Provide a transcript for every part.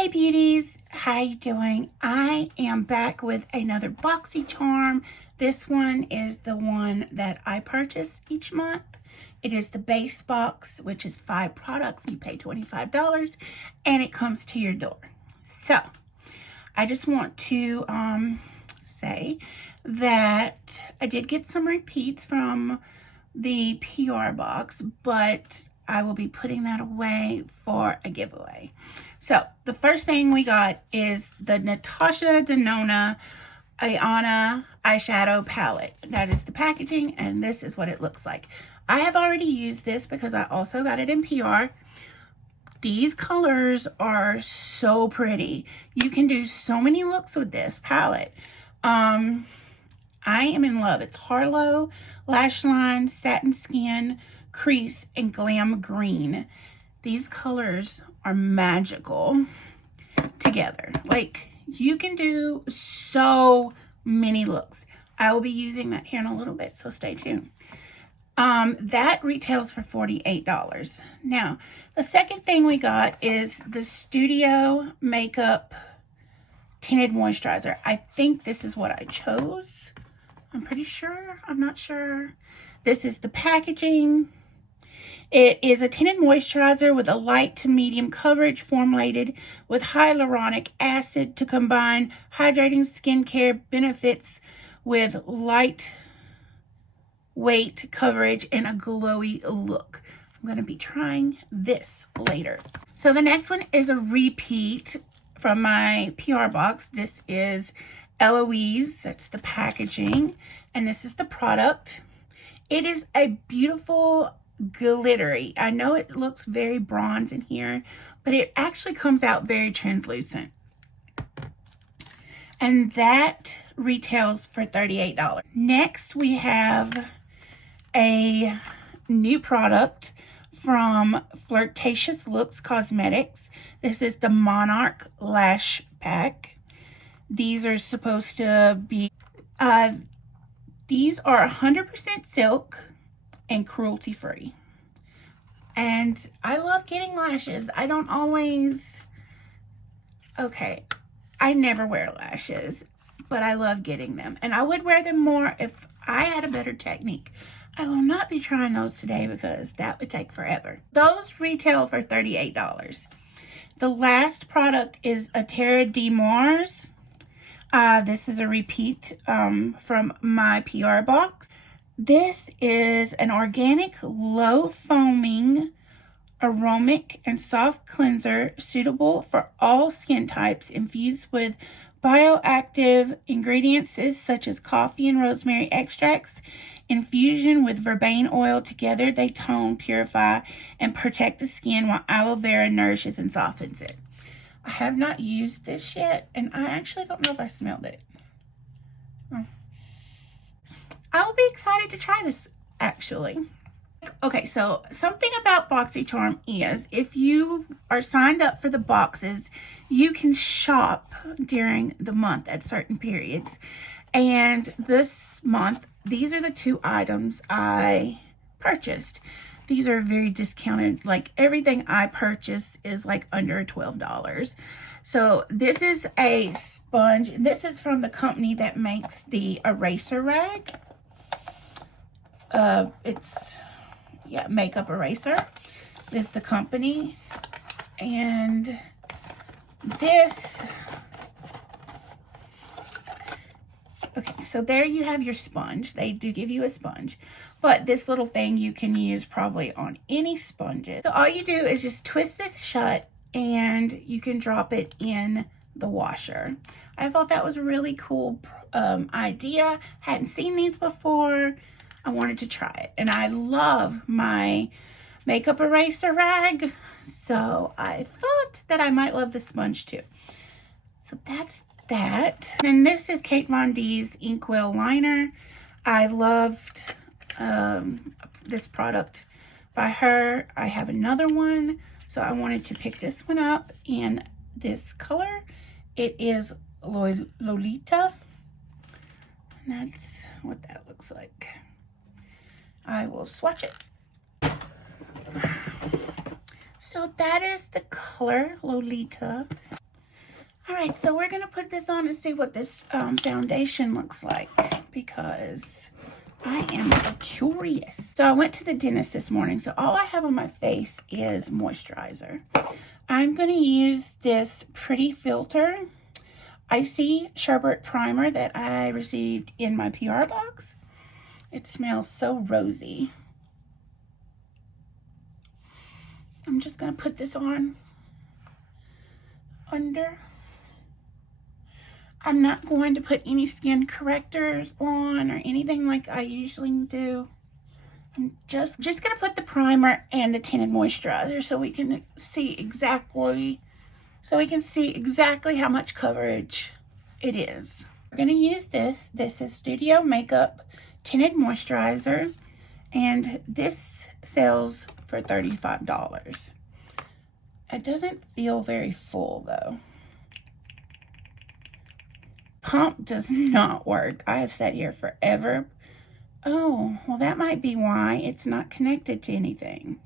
Hey beauties, how you doing? I am back with another Boxy Charm. This one is the one that I purchase each month. It is the base box, which is 5 products. You pay $25 and it comes to your door. So I just want to say that I did get some repeats from the PR box, but I will be putting that away for a giveaway. So the first thing we got is the Natasha, Denona, Ayana Eyeshadow Palette. That is the packaging, and this is what it looks like. I have already used this because I also got it in PR. These colors are so pretty. You can do so many looks with this palette. I am in love. It's Harlow, Lash Line, Satin Skin, Crease, and Glam Green. These colors are magical together. Like, you can do so many looks. I will be using that here in a little bit, so stay tuned. That retails for $48. Now, the second thing we got is the StudioMakeup Tinted Moisturizer. I think this is what I chose. I'm pretty sure. I'm not sure. This is the packaging. It is a tinted moisturizer with a light to medium coverage formulated with hyaluronic acid to combine hydrating skincare benefits with light weight coverage and a glowy look. I'm going to be trying this later. So the next one is a repeat from my PR box. This is Eloise. That's the packaging. And this is the product. It is a beautiful glittery. I know it looks very bronze in here, but it actually comes out very translucent. And that retails for $38. Next, we have a new product from Flirtatious Looks Cosmetics. This is the Monarch Lash Pack. These are supposed to be, these are 100% silk and cruelty-free. And I love getting lashes. I don't always, I never wear lashes, but I love getting them. And I would wear them more if I had a better technique. I will not be trying those today because that would take forever. Those retail for $38. The last product is a Terre this is a repeat from my PR box. This is an organic, low-foaming, aromatic, and soft cleanser suitable for all skin types, infused with bioactive ingredients such as coffee and rosemary extracts. Infusion with verbena oil. Together, they tone, purify, and protect the skin while aloe vera nourishes and softens it. I have not used this yet, and I actually don't know if I smelled it. Oh. I'll be excited to try this, actually. Okay, so something about BoxyCharm is if you are signed up for the boxes, you can shop during the month at certain periods. And this month, these are the 2 items I purchased. These are very discounted. Like, everything I purchase is like under $12. So this is a sponge. This is from the company that makes the eraser rag. It's, yeah, Makeup Eraser is the company. And this, okay, so there you have your sponge. They do give you a sponge. But this little thing you can use probably on any sponges. So all you do is just twist this shut and you can drop it in the washer. I thought that was a really cool idea. Hadn't seen these before. I wanted to try it. And I love my makeup eraser rag. So I thought that I might love the sponge too. So that's that. And this is Kate Von D's Inkwell liner. I loved this product by her. I have another one, so I wanted to pick this one up in this color. It is Lolita, and that's what that looks like. I will swatch it. So that is the color Lolita. All right, so we're going to put this on and see what this foundation looks like, because I am curious. So I went to the dentist this morning, so all I have on my face is moisturizer. I'm going to use this Pretty Filter Icy Sherbet Primer that I received in my PR box. It smells so rosy. I'm just going to put this on under. I'm not going to put any skin correctors on or anything like I usually do. I'm just going to put the primer and the tinted moisturizer so we can see exactly how much coverage it is. We're going to use this. This is StudioMakeup Tinted Moisturizer, and this sells for $35. It doesn't feel very full though. Pump does not work. I have sat here forever. Oh, well, that might be why it's not connected to anything.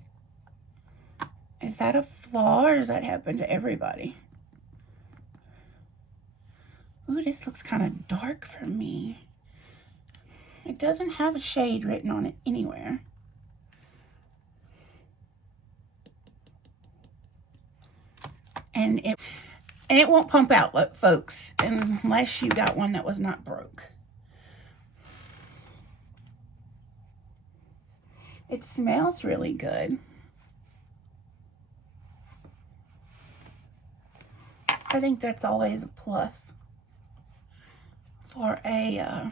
Is that a flaw, or does that happen to everybody? Ooh, this looks kind of dark for me. It doesn't have a shade written on it anywhere. And it won't pump out, look, folks, unless you got one that was not broke. It smells really good. I think that's always a plus for a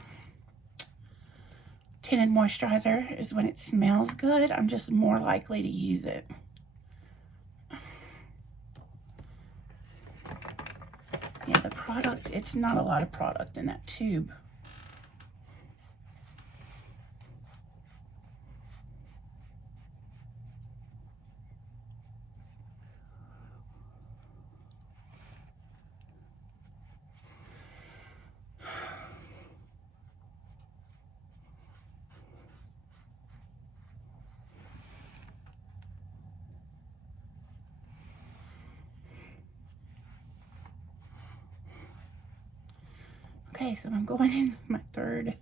tinted moisturizer, is when it smells good. I'm just more likely to use it. Yeah, the product, it's not a lot of product in that tube. Okay, so I'm going in my third.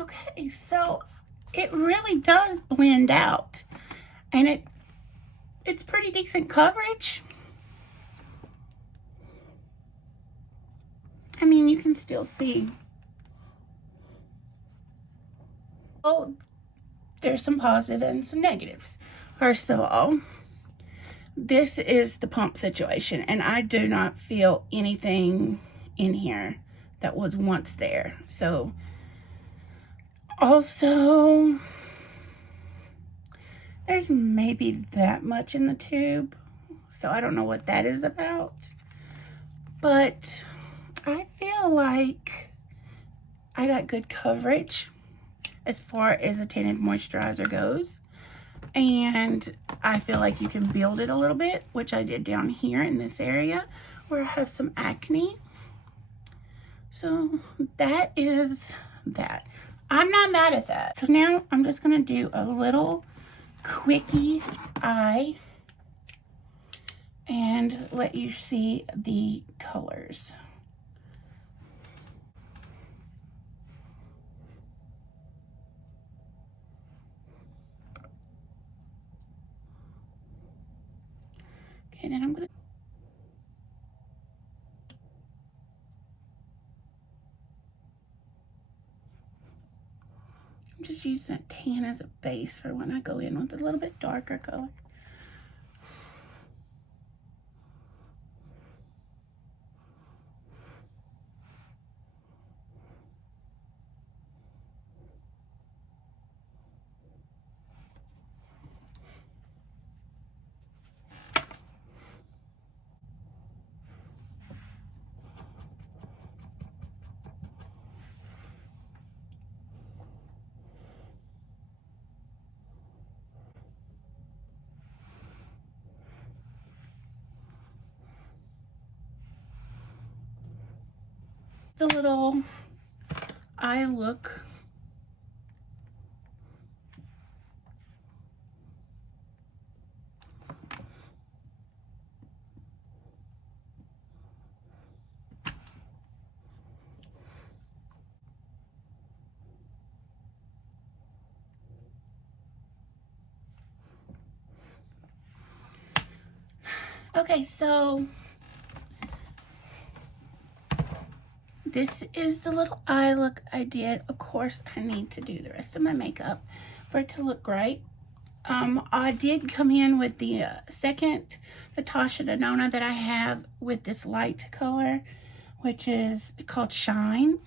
Okay, so it really does blend out, and it's pretty decent coverage. I mean, you can still see. Oh, there's some positive and some negatives. First of all, this is the pump situation, and I do not feel anything in here that was once there. So also, there's maybe that much in the tube, so I don't know what that is about. But I feel like I got good coverage as far as a tinted moisturizer goes. And I feel like you can build it a little bit, which I did down here in this area where I have some acne. So that is that. I'm not mad at that. So now I'm just going to do a little quickie eye and let you see the colors. Okay, then I'm going to just use that tan as a base for when I go in with a little bit darker color. the little eye look. Okay, so this is the little eye look I did. Of course, I need to do the rest of my makeup for it to look great. I did come in with the second Natasha Denona that I have with this light color, which is called Shine.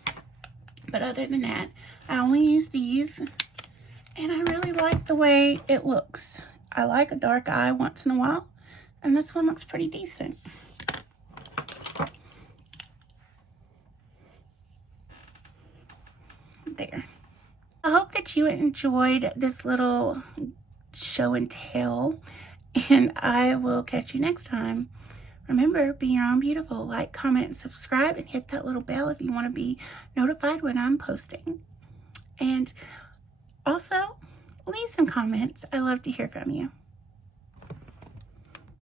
But other than that, I only use these, and I really like the way it looks. I like a dark eye once in a while, and this one looks pretty decent. There. I hope that you enjoyed this little show and tell, and I will catch you next time. Remember, be your own beautiful. Like, comment, and subscribe, and hit that little bell if you want to be notified when I'm posting. And also, leave some comments. I love to hear from you.